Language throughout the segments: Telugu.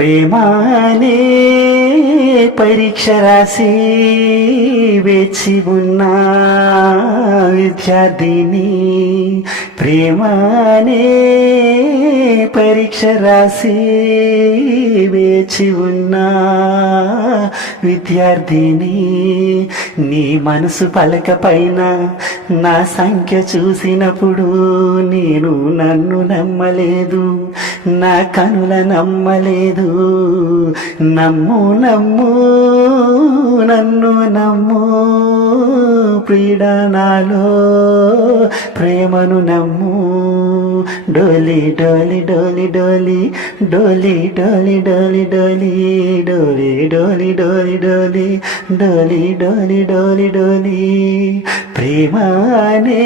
ప్రేమానే పరీక్ష రాసి వేచి ఉన్న విద్యార్థిని ప్రేమానే పరీక్ష రాసి వేచి ఉన్న విద్యార్థిని నీ మనసు పలక పైన నా సంఖ్య చూసినప్పుడు నేను నన్ను నమ్మలేదు నా కనుల నమ్మలేదు. నమ్ము నమ్ము నన్ను నమ్ము. ప్రీడనాలో ప్రేమను నమ్ము డోలి డోలి డోలి డోలి డోలి డోలి డోలి డోలి డోలి డోలి డోలి డోలి డోలి డోలి డోలి డోలి ప్రేమానే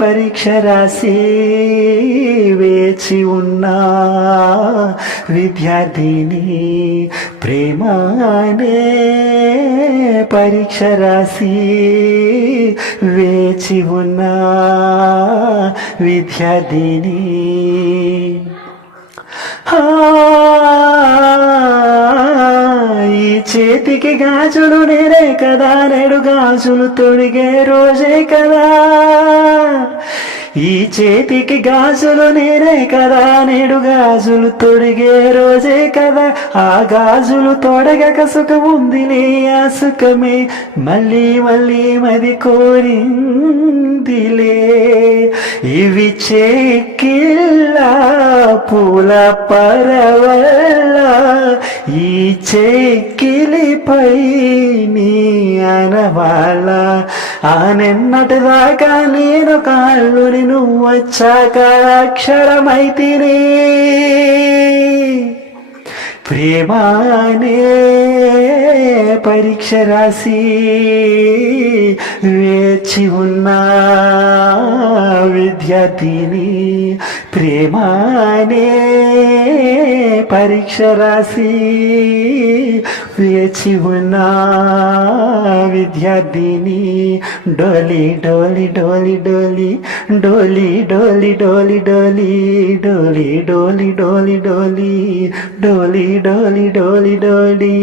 పరీక్ష రాసి వేచి ఉన్నా విద్యార్థిని ప్రేమానే పరీక్ష రాసి వేచి ఉన్నా విద్యార్థిని. ఈ చేతికి గాజులు నేనే కదా నేడు గాజులు తొడిగే రోజే కదా. ఈ చేతికి గాజులు నేనే కదా నేడు గాజులు తొడిగే రోజే కదా. ఆ గాజులు తొడగక సుఖం ఉందిలే ఆ సుఖమే మళ్ళీ మళ్ళీ మది కోరిందిలే. ఇవి చెక్కిళ్ళ పూల పరవళ్ళ. ఈ చేకిలిపై నీ అనవాళ్ళ. ఆ నిన్నటిదాకా నేను కాళ్ళుని నువ్వు వచ్చాక అక్షరమైతిని. ప్రేమానే పరీక్ష రాసి వేచి ఉన్నా విద్యార్థిని ప్రేమానే పరీక్ష రాసి వేచి ఉన్నా విద్యార్థిని డోలి డోలి డోలి డోలి డోలి డోలి డోలి డోలి డోలి డోలి డోలి డోలి డోలి డోలి డోలి డోలి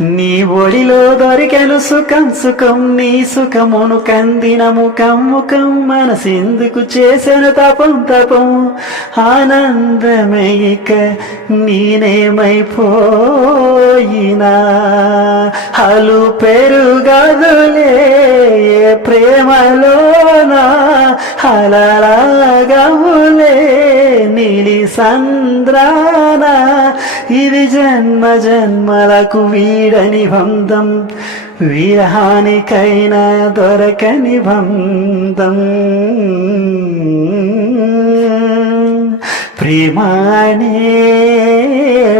నీ ఒడిలో దొరికెను సుఖం సుఖం నీ సుఖమును కందిన ముఖం ముఖం మనసెందుకు చేసెను తపం తపం. ఆనందమే ఇక నేనేమైపోయినా. హలు పెరుగదులే ప్రేమలోనా. హలలాగములే నీలి సంద్రానా. ఇది జన్మ జన్మలకు వీడని బంధం. విరహానికైనా దొరకని బంధం. ప్రేమానే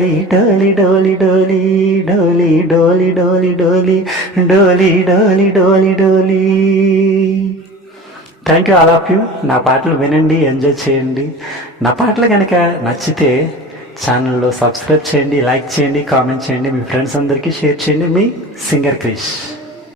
డోలి డోలి డోలి డోలి డోలి డోలి డోలి డోలి డోలి డోలి డోలి డోలి thank you all of you నా పాటలు వినండి ఎంజాయ్ చేయండి నా పాటలు కనుక నచ్చితే ఛానల్లో సబ్స్క్రైబ్ చేయండి లైక్ చేయండి కామెంట్ చేయండి మీ ఫ్రెండ్స్ అందరికీ షేర్ చేయండి మీ సింగర్ క్రిష్